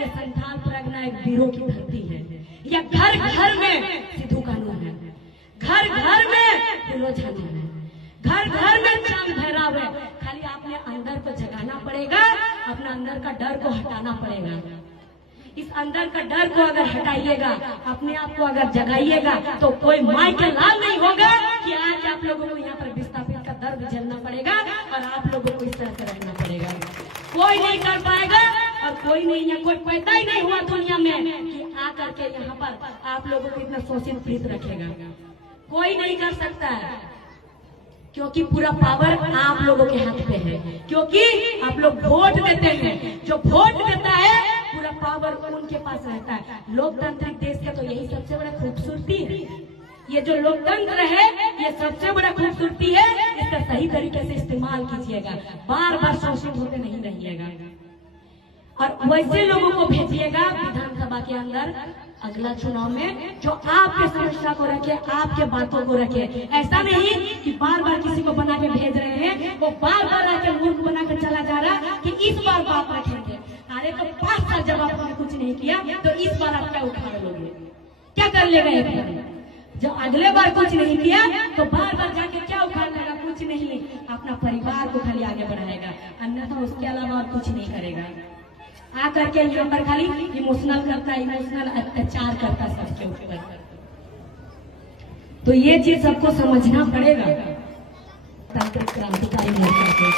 ये संथाल परगना एक वीरों की धरती है। ये घर घर में सिद्धू कानून है, घर घर में फूलो झानो है, घर घर में चांद भैरव है। खाली आपने अंदर को जगाना पड़ेगा, अपना अंदर का डर को हटाना पड़ेगा। इस अंदर का डर को अगर हटाइएगा, अपने आप को अगर जगाइएगा, तो कोई माई के लाल नहीं होगा कि आज आप लोगों को यहाँ पर विस्थापित का दर्द झेलना पड़ेगा और आप लोगों को इस तरह से रहना पड़ेगा। कोई नहीं कर पाएगा और कोई नहीं, यहाँ कोई पैदा ही नहीं हुआ दुनिया में कि आ करके यहाँ पर आप लोगों को इतना शोषित पीड़ित रखेगा। कोई नहीं कर सकता है, क्योंकि पूरा पावर आप लोगों के हाथ पे है, क्योंकि आप लोग वोट देते हैं। जो वोट देता है पूरा पावर उनके पास रहता है। लोकतांत्रिक देश का तो यही सबसे बड़ा खूबसूरती है। ये जो लोकतंत्र है ये सबसे बड़ा खूबसूरती है। इसका सही तरीके से इस्तेमाल कीजिएगा, बार बार शोषित होते नहीं रहिएगा और वैसे लोगों को भेजिएगा विधानसभा के अंदर अगला चुनाव में जो आपके समस्या को रखे, आपके बातों को रखे। ऐसा नहीं कि बार बार किसी को बना के भेज रहे हैं, वो बार बार आके मूर्ख बना के चला जा रहा कि इस बार बात रखेंगे। अरे तो 5 साल जब आपने कुछ नहीं किया तो इस बार आप क्या उठा लोगे, क्या कर लेगा एक बार? जब अगले बार कुछ नहीं किया तो बार बार जाके क्या उखाड़ लेगा? कुछ नहीं, अपना परिवार को खाली आगे बढ़ाएगा, अन्यथा उसके अलावा और कुछ नहीं करेगा। आ करके यहाँ पर खाली इमोशनल करता है, इमोशनल अत्याचार करता है सबके ऊपर। तो ये चीज सबको समझना पड़ेगा तांत्रिक क्रांतिकारी मोर्चा के।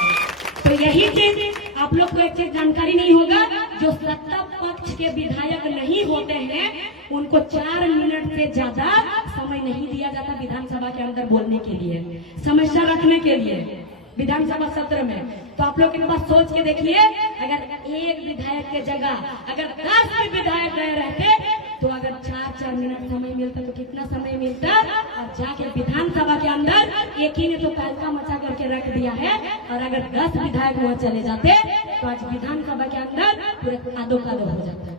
तो यही चीज आप लोग को एक चीज जानकारी नहीं होगा, जो सत्ता पक्ष के विधायक नहीं होते हैं उनको 4 मिनट से ज्यादा समय नहीं दिया जाता विधानसभा के अंदर बोलने के लिए, समस्या रखने के लिए विधानसभा सत्र में। तो आप लोग एक बार सोच के देखिए, अगर एक विधायक के जगह अगर 10 भी विधायक रहे रहते तो अगर 4-4 मिनट समय मिलता तो कितना समय मिलता। और जाके विधानसभा के अंदर एक ही ने तो कालका मचा करके रख दिया है, और अगर 10 विधायक वहाँ चले जाते तो आज विधानसभा के अंदर पूरे कादो कादो हो जाता,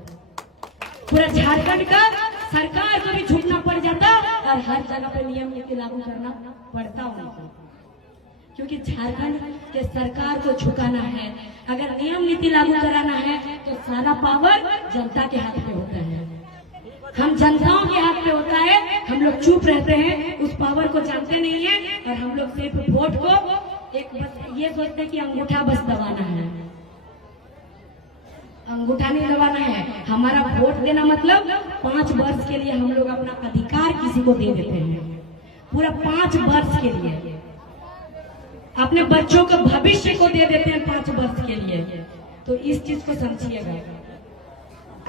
पूरा झारखंड का सरकार को भी झुकना पड़ जाता और हर जगह पे नियम नीति लागू करना पड़ता उनको, क्योंकि झारखंड के सरकार को झुकाना है। अगर नियम नीति लागू कराना है तो सारा पावर जनता के हाथ में होता है, हम जनताओं के हाथ में होता है। हम लोग चुप रहते हैं, उस पावर को जानते नहीं है और हम लोग सिर्फ वोट को एक बस ये सोचते हैं कि अंगूठा बस दबाना है, अंगूठा नहीं दबाना है। हमारा वोट देना मतलब 5 वर्ष के लिए हम लोग अपना अधिकार किसी को दे देते हैं, पूरा 5 वर्ष के लिए अपने बच्चों के भविष्य को दे देते हैं 5 वर्ष के लिए। तो इस चीज को समझिएगा।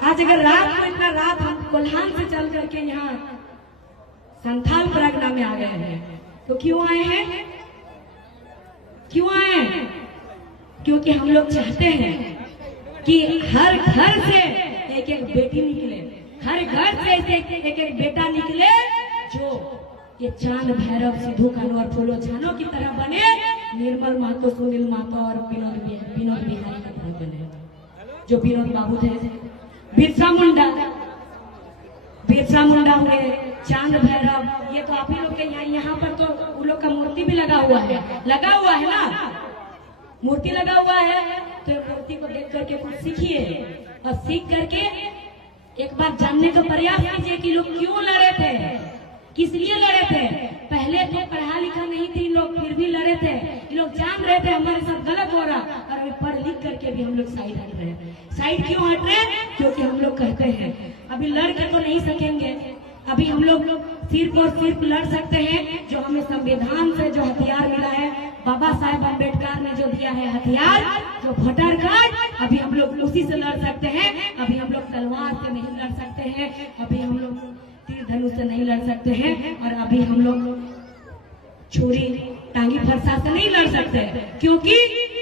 आज अगर रात को इतना रात हम कोल्हान से चल करके यहाँ संथाल परगना में आ गए हैं तो क्यों आए हैं? क्यों आए हैं? क्योंकि हम लोग चाहते हैं कि हर घर से एक एक बेटी निकले, हर घर से एक एक बेटा निकले जो ये चांद भैरव, सिद्धू कानू और फूलो झानो की तरह बने, निर्मल महतो, सुनील महतो और विनोद बिहारी की तरह बने। जो विनोद बाबू थे, बिरसा मुंडा हुए, चांद भैरव, ये तो आप ही लोग के यहाँ पर तो उन लोग का मूर्ति भी लगा हुआ है ना, मूर्ति लगा हुआ है। तो ये मूर्ति को देख करके कुछ सीखिए और सीख करके एक बार जानने का प्रयास कीजिए कि लोग क्यों लड़े थे, किस लिए लड़े थे। पहले तो पढ़ा लिखा नहीं थी लोग, फिर भी लड़े थे। ये लोग जान रहे थे हमारे साथ गलत हो रहा, और अभी पढ़ लिख करके भी हम लोग साइड हट रहे हैं। साइड क्यों हट रहे हैं? क्योंकि हम लोग कहते हैं अभी लड़ के तो नहीं सकेंगे, अभी हम लोग सिर्फ और सिर्फ लड़ सकते हैं जो हमें संविधान से जो हथियार मिला है, बाबा साहेब अम्बेडकर ने जो दिया है हथियार, जो वोटर कार्ड, अभी हम लोग उसी से लड़ सकते हैं। अभी हम लोग तलवार से नहीं लड़ सकते हैं, अभी हम लोग तीर धनुष से नहीं लड़ सकते हैं, और अभी हम लोग छुरी टांगी फरसा से नहीं लड़ सकते, क्योंकि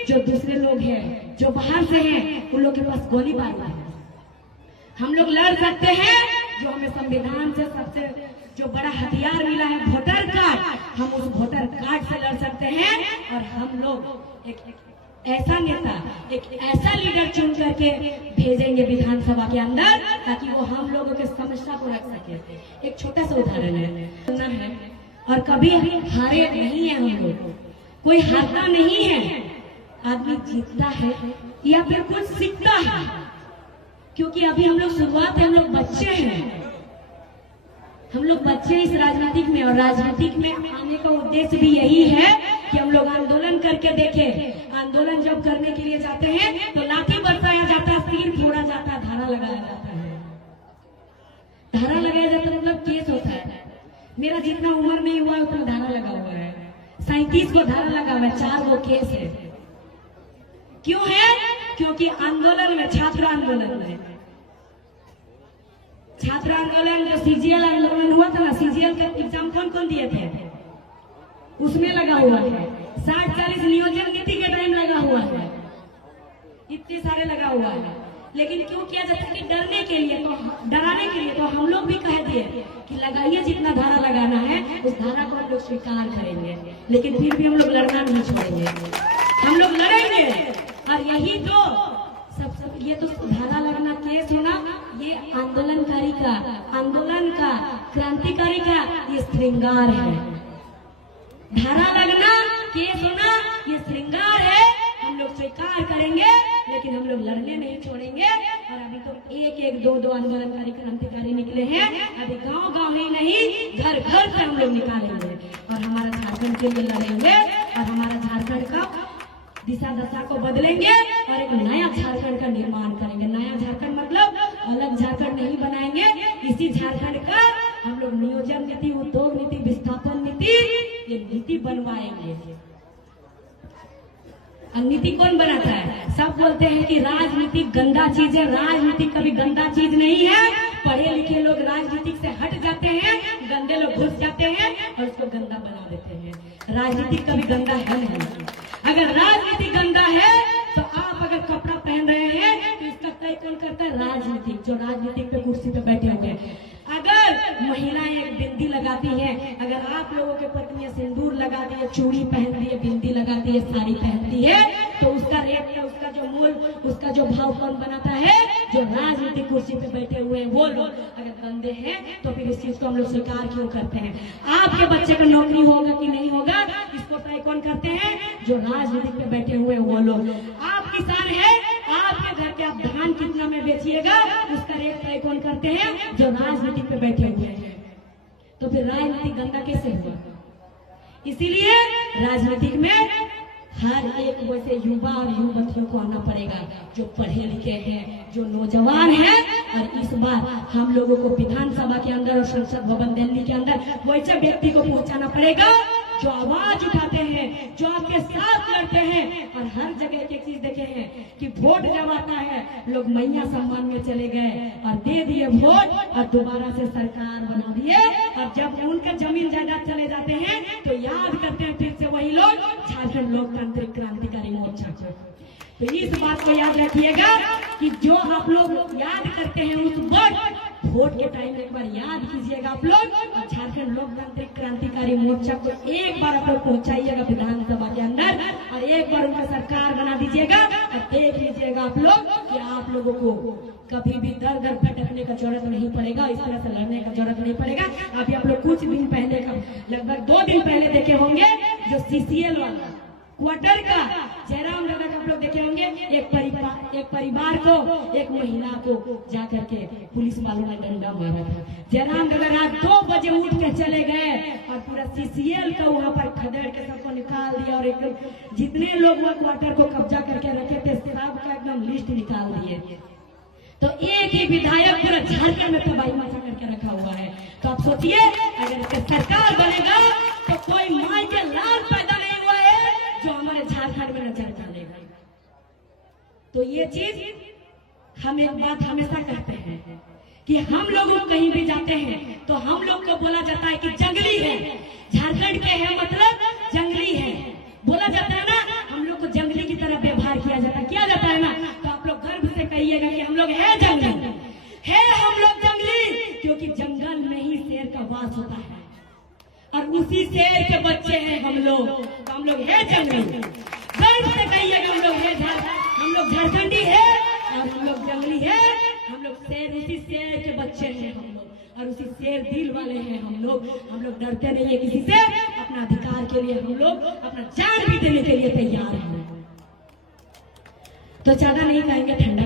जो दूसरे लोग हैं जो बाहर से हैं उन लोग के पास गोली बारूद है। हम लोग लड़ सकते हैं जो हमें संविधान से सबसे जो बड़ा हथियार मिला है वोटर कार्ड, हम उस वोटर कार्ड से लड़ सकते हैं। और हम लोग एक ऐसा नेता, एक ऐसा लीडर चुन करके भेजेंगे विधानसभा के अंदर ताकि वो हम लोगों के समस्या को रख सके। एक छोटा सा उदाहरण है, और कभी हारे नहीं है हम लोग, कोई हारता नहीं है, आदमी जीतता है या फिर कुछ सीखता है। क्योंकि अभी हम लोग शुरुआत है, हम लोग बच्चे हैं, हम लोग बच्चे इस राजनीतिक में। और राजनीतिक में आने का उद्देश्य भी यही है कि हम लोग आंदोलन करके देखें। आंदोलन जब करने के लिए जाते हैं तो लाठी बरसाया जाता है, तीर फोड़ा जाता है, धारा लगाया जाता है। धारा लगाया जाता है मतलब केस होता है। मेरा जितना उम्र नहीं हुआ है उतना धारा लगा हुआ है, 37 को धारा लगा हुआ है, 4 वो केस है। क्यों है? क्योंकि आंदोलन में, छात्र आंदोलन में, छात्र आंदोलन जो सीजीएल आंदोलन हुआ था ना, सीजीएल का एग्जाम कौन कौन दिए थे? उसमें लगा हुआ है। 60-40 नियोजन नीति के टाइम लगा हुआ है, इतने सारे लगा हुआ है। लेकिन क्यों किया जाता है? कि डरने के लिए, तो डराने के लिए। तो हम लोग भी कह दिए कि लगाइए, जितना धारा लगाना है उस धारा को हम लोग स्वीकार करेंगे, लेकिन फिर भी हम लोग लड़ना नहीं छोड़ेंगे, हम लोग लड़ेंगे। और यही तो सब ये तो धारा लगना, केस होना, ये आंदोलनकारी का, आंदोलन का, क्रांतिकारी का ये श्रृंगार है। धारा लगना, केस होना, ये श्रृंगार है। हम लोग स्वीकार करेंगे, लेकिन हम लोग लड़ने नहीं छोड़ेंगे। और अभी तो एक 2 आंदोलनकारी, क्रांतिकारी निकले हैं। अभी गांव ही नहीं, घर से हम लोग निकालेंगे और हमारा झारखंड के लिए लड़ेंगे और हमारा झारखंड का दिशा दशा को बदलेंगे और एक नया झारखंड का निर्माण करेंगे। नया झारखंड मतलब अलग झारखंड नहीं बनाएंगे, इसी झारखंड का हम लोग नियोजन नीति, उद्योग नीति, विस्थापन नीति, ये नीति बनवाएंगे। नीति कौन बनाता है? सब बोलते हैं कि राजनीति गंदा चीज है। राजनीति कभी गंदा चीज नहीं है। पढ़े लिखे लोग राजनीति से हट जाते हैं, गंदे लोग घुस जाते हैं और उसको गंदा बना देते हैं। राजनीति कभी गंदा है नहीं। अगर राजनीति गंदा है तो आप अगर कपड़ा पहन रहे हैं तो इसका तय कौन करता है? राजनीतिक, जो राजनीतिक पे कुर्सी पे बैठे हुए हैं। अगर महिलाएं एक बिंदी लगाती हैं, अगर आप लोगों के पत्नी सिंदूर लगाती है, चूड़ी पहनती है, बिंदी लगाती है, साड़ी पहनती है, तो उसका रेट का, उसका जो मूल, उसका जो भाव कौन बनाता है? जो राजनीतिक कुर्सी पे बैठे हुए हैं वो लोग। अगर गंदे हैं तो फिर इस चीज को हम लोग स्वीकार क्यों करते हैं? आपके बच्चे को नौकरी होगा कि नहीं होगा, इसको तय कौन करते हैं? जो राजनीतिक पे बैठे हुए हैं वो लोग। आप किसान है, आपके घर के आप धान कितना में बेचिएगा, उसका रेट तय कौन करते हैं? जो राजनीतिक पे बैठे हुए हैं। तो फिर राजनीति गंदा कैसे हुआ? इसीलिए राजनीतिक में हर एक वैसे युवा और युवतियों को आना पड़ेगा जो पढ़े लिखे हैं, जो नौजवान हैं। और इस बार हम लोगों को विधानसभा के अंदर और संसद भवन दिल्ली के अंदर वैसे व्यक्ति को पहुंचाना पड़ेगा जो आवाज उठाते हैं, जो आपके साथ लड़ते हैं। और हर जगह एक चीज देखे हैं कि वोट जब आता है लोग मैया सम्मान में चले गए और दे दिए वोट और दोबारा से सरकार बना दिए। और जब उनके जमीन जायदाद चले जाते हैं तो याद करते हैं फिर से वही लोग झारखंड लोकतांत्रिक क्रांतिकारी मोर्चा को। तो इस बात को याद रखिएगा कि जो आप लोग याद करते हैं उस वोट के टाइम एक बार याद कीजिएगा आप लोग, और झारखंड लोकतांत्रिक क्रांतिकारी मोर्चा को एक बार आप लोग पहुंचाइएगा विधानसभा के अंदर और एक बार उनका सरकार बना दीजिएगा। और देख लीजिएगा आप लोग कि आप लोगों को कभी भी दर दर भटकने का जरूरत नहीं पड़ेगा, इस तरह से लड़ने का जरूरत नहीं पड़ेगा। अभी आप लोग कुछ दिन पहले का, लगभग 2 दिन पहले देखे होंगे जो सीसीएल वाला क्वार्टर का जयराम नगर का आप लोग देखे होंगे। एक परिवार को, एक महिला को जाकर के पुलिस वालों ने डंडा मारा था। जयराम नगर रात 2 बजे उठ के चले गए और पूरा सीसीएल का वहां पर खदेड़ के सबको निकाल दिया और एकदम जितने लोग वहाँ क्वार्टर को कब्जा करके रखे थे सबका एकदम लिस्ट निकाल दिए। तो एक ही विधायक पूरा झारखंड में तबाही मचा करके रखा हुआ है। तो आप सोचिए अगर इसका सरकार बनेगा तो कोई माई के लाल पैदा नहीं हुआ है जो हमारे झारखंड में नजर डालेगा। तो ये चीज हम एक बात हमेशा कहते हैं कि हम लोग कहीं भी जाते हैं तो हम लोग को बोला जाता है कि जंगली है, झारखंड के है मतलब जंगली है, बोला जाता है ना। हम लोग को जंगली की तरह व्यवहार किया जाता है ना। तो आप लोग गर्व से कहिएगा कि हम लोग है जंगली, है हम लोग जंगली, क्योंकि जंगल में ही शेर का वास होता है और उसी शेर के बच्चे हैं हम लोग। तो हम लोग है जंगली, गर्व से कहिएगा हम लोग है, हम लोग झारखंडी है और हम लोग जंगली है। हम लोग शेर, उसी शेर के बच्चे हैं हम लोग और उसी शेर दिल वाले हैं हम लोग डरते नहीं है किसी से। अपना अधिकार के लिए हम लोग अपना जान भी देने के लिए तैयार हैं। तो ज्यादा नहीं कहेंगे, ठंडा